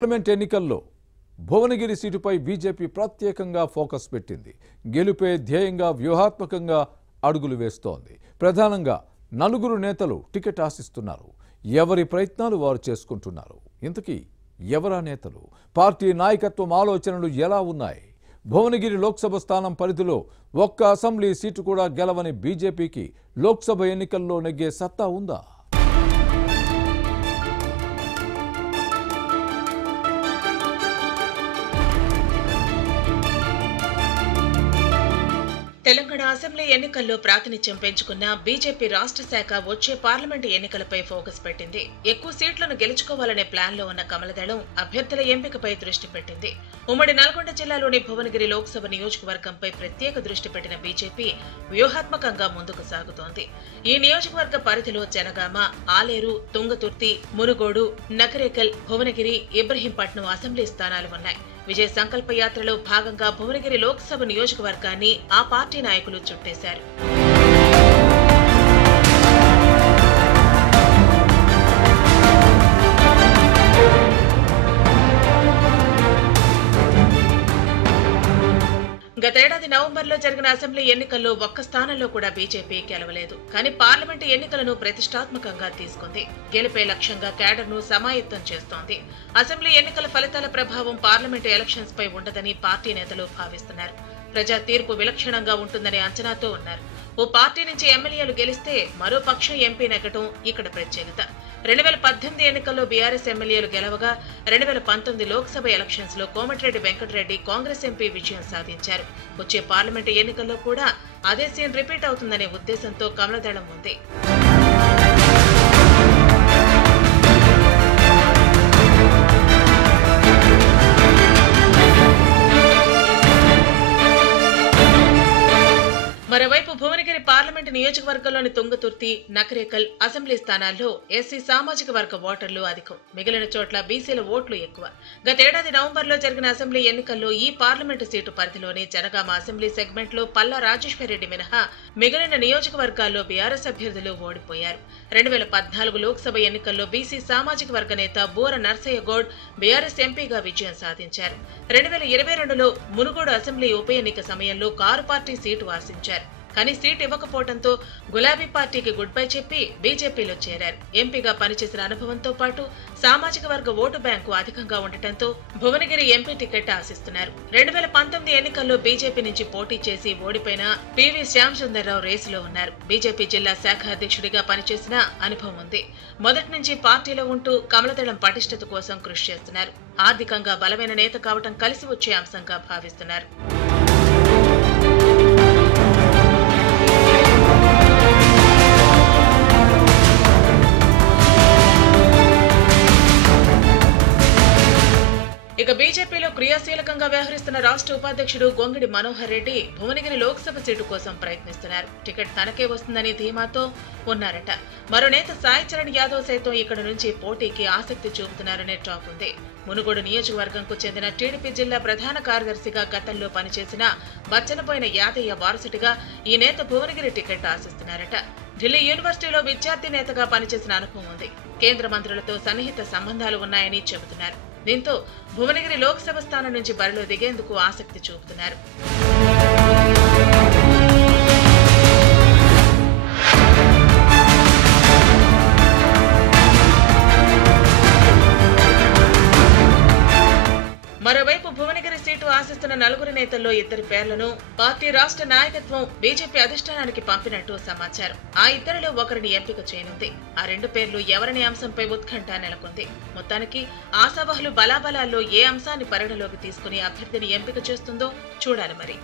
Parliament ఎన్నికల్లో Bhuvanagiri సీటుపై BJP ప్రత్యేకంగా focus పెట్టింది. గెలుపే ధ్యేయంగా వ్యూహాత్మకంగా అడుగులు వేస్తోంది. ప్రధానంగా నలుగురు నేతలు టికెట్ ఆశిస్తున్నారు. ఎవరి ప్రయత్నాలు వారు చేసుకుంటున్నారు. ఇంతకీ ఎవరా నేతలు? పార్టీ నాయకత్వం ఆలోచనలు ఎలా ఉన్నాయి? భువనగిరి లోక్సభ స్థానం పరిధిలో ఒక్క అసెంబ్లీ సీటు కూడా గెలవని బీజేపీకి లోక్సభ ఎన్నికల్లో నెగ్గే సత్తా ఉందా? తెలంగాణ అసెంబ్లీ ఎన్నికల్లో ప్రాతినిధ్యం పెంచుకున్న బీజేపీ రాష్ట్ర శాఖ వచ్చే పార్లమెంటు ఎన్నికలపై ఫోకస్ పెట్టింది. ఎక్కువ సీట్లను గెలుచుకోవాలనే ప్లాన్లో ఉన్న కమలదళం అభ్యర్థుల ఎంపికపై దృష్టి పెట్టింది. ఉమ్మడి నల్గొండ జిల్లాలోని భువనగిరి లోక్సభ నియోజకవర్గంపై ప్రత్యేక దృష్టి పెట్టిన బీజేపీ వ్యూహాత్మకంగా ముందుకు సాగుతోంది. ఈ నియోజకవర్గ పరిధిలో జనగామ, ఆలేరు, తుంగతుర్తి, మునుగోడు, నకరేకల్, భువనగిరి, ఇబ్రహీంపట్నం అసెంబ్లీ స్థానాలు ఉన్నాయి. విజయ సంకల్ప యాత్రలో భాగంగా భువనగిరి లోక్సభ నియోజకవర్గాన్ని ఆ పార్టీ నాయకులు చుట్టేశారు. గతేడాది నవంబర్లో జరిగిన అసెంబ్లీ ఎన్నికల్లో ఒక్క స్థానంలో కూడా బీజేపీ గెలవలేదు. కానీ పార్లమెంటు ఎన్నికలను ప్రతిష్టాత్మకంగా తీసుకుంది. గెలిపే లక్ష్యంగా కేడర్ను సమాయత్తం చేస్తోంది. అసెంబ్లీ ఎన్నికల ఫలితాల ప్రభావం పార్లమెంటు ఎలక్షన్స్ పై ఉండదని పార్టీ నేతలు భావిస్తున్నారు. ప్రజా తీర్పు విలక్షణంగా ఉంటుందనే అంచనాతో ఉన్నారు. ఓ పార్టీ నుంచి ఎమ్మెల్యేలు గెలిస్తే మరో పక్షం ఎంపీ నెగ్గటం ఇక్కడ ప్రత్యేకత. 2018 ఎన్నికల్లో బీఆర్ఎస్ ఎమ్మెల్యేలు గెలవగా 2019 లోక్సభ ఎలక్షన్స్ లో కోమటిరెడ్డి వెంకటరెడ్డి కాంగ్రెస్ ఎంపీ విజయం సాధించారు. వచ్చే పార్లమెంటు ఎన్నికల్లో కూడా అదే సీన్ రిపీట్ అవుతుందనే ఉద్దేశంతో కమలదళం ఉంది. మరోవైపు భువనగిరి పార్లమెంటు నియోజకవర్గంలోని తుంగతుర్తి, నకరేకల్ అసెంబ్లీ స్థానాల్లో ఎస్సీ సామాజిక వర్గ ఓటర్లు అధికం. మిగిలిన చోట్ల బీసీల ఓట్లు ఎక్కువ. గతేడాది నవంబర్లో జరిగిన అసెంబ్లీ ఎన్నికల్లో ఈ పార్లమెంటు సీటు పరిధిలోని జనగామ అసెంబ్లీ సెగ్మెంట్ లో పల్లా రాజేశ్వరరెడ్డి మినహా మిగిలిన నియోజకవర్గాల్లో బీఆర్ఎస్ అభ్యర్థులు ఓడిపోయారు. 2014 లోక్సభ ఎన్నికల్లో బీసీ సామాజిక వర్గ నేత బూర నర్సయ్య గౌడ్ బీఆర్ఎస్ ఎంపీగా విజయం సాధించారు. 2022లో మునుగోడు అసెంబ్లీ ఉప ఎన్నిక సమయంలో కారు పార్టీ సీటు ఆశించారు. కానీ సీట్ ఇవ్వకపోవడంతో గులాబీ పార్టీకి గుడ్ బై చెప్పి బీజేపీలో చేరారు. ఎంపీగా పనిచేసిన అనుభవంతో పాటు సామాజిక వర్గ ఓటు బ్యాంకు అధికంగా ఉండటంతో భువనగిరి ఎంపీ టికెట్ ఆశిస్తున్నారు. 2019 ఎన్నికల్లో బీజేపీ నుంచి పోటీ చేసి ఓడిపోయిన పివి శ్యాంసుందర్రావు రేసులో ఉన్నారు. బీజేపీ జిల్లా శాఖ అధ్యక్షుడిగా పనిచేసిన అనుభవం ఉంది. మొదటి నుంచి పార్టీలో ఉంటూ కమలదళం పటిష్టత కోసం కృషి చేస్తున్నారు. ఆర్థికంగా బలమైన నేత కావటం కలిసి వచ్చే అంశంగా భావిస్తున్నారు. ఇక బీజేపీలో క్రియాశీలకంగా వ్యవహరిస్తున్న రాష్ట్ర ఉపాధ్యక్షుడు గొంగిడి మనోహర్ రెడ్డి భువనగిరి లోక్సభ సీటు కోసం ప్రయత్నిస్తున్నారు. టికెట్ తనకే వస్తుందని ధీమాతో ఉన్నారట. మరో నేత సాయి చరణ్ యాదవ్ సైతం ఇక్కడ నుంచి పోటీకి ఆసక్తి చూపుతున్నారనే టాక్ ఉంది. మునుగోడు నియోజకవర్గంకు చెందిన టీడీపీ జిల్లా ప్రధాన కార్యదర్శిగా గతంలో పనిచేసిన బచ్చనపోయిన యాదయ్య వారసుడిగా ఈ నేత భువనగిరి టికెట్ ఆశిస్తున్నారట. ఢిల్లీ యూనివర్సిటీలో విద్యార్థి నేతగా పనిచేసిన అనుభవం ఉంది. కేంద్ర మంత్రులతో సన్నిహిత సంబంధాలు ఉన్నాయని చెబుతున్నారు. దీంతో భువనగిరి లోక్సభ స్థానం నుంచి బరిలో దిగేందుకు ఆసక్తి చూపుతున్నారు. మరోవైపు భువనగిరి సీటు ఆశిస్తున్న నలుగురు నేతల్లో ఇద్దరి పేర్లను పార్టీ రాష్ట్ర నాయకత్వం బీజేపీ అధిష్టానానికి పంపినట్టు సమాచారం. ఆ ఇద్దరిలో ఒకరిని ఎంపిక చేయనుంది. ఆ రెండు పేర్లు ఎవరనే అంశంపై ఉత్కంఠ నెలకొంది. మొత్తానికి ఆశావహులు బలాబలాల్లో ఏ అంశాన్ని పరిగణలోకి తీసుకుని అభ్యర్థిని ఎంపిక చేస్తుందో చూడాలి మరి.